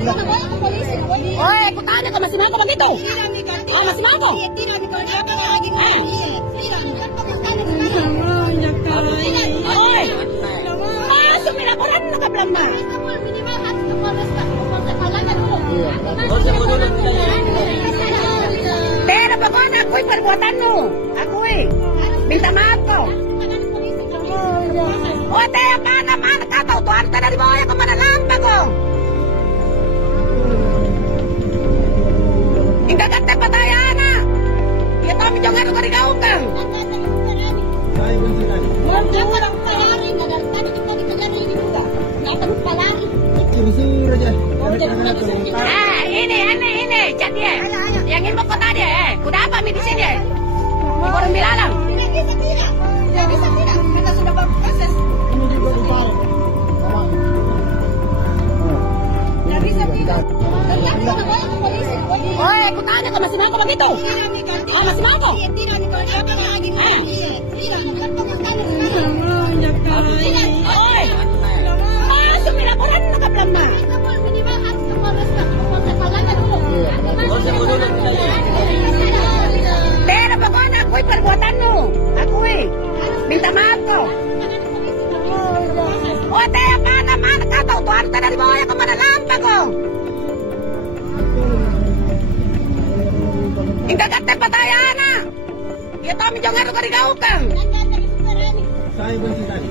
Oi, aku tanya kau masih mau kau begitu? Oh, masih mau kau? Oi, masuk di laporan nak belum mah? Tidak pokoknya akui perbuatanmu, akui. Minta maaf kau. Oh, teh mana kau tahu tuan dari bawah ke mana lampa kau? Hingga kata patayana. Ya tahu jangan kau digaukan. Ini cat dia. Yang info kota dia. Kuda apa mi di sini? Di Borong Bilalang. Tidak bisa tidak. Kita sudah proses. Ini juga dipakai. Tidak bisa tidak. Oi, aku tanya kau masih mau kau begitu? Oh, masih mau kau? Oi, masuk di laporan nak belum mah? Tidak pokoknya akui perbuatanmu, akui. Minta maaf kau. Oh, teh mana kau tahu tuan dari bawah ke mana lampa kau? Hingga kata patayana. Ya tahu jangan kau digaukan. Saya benci tadi.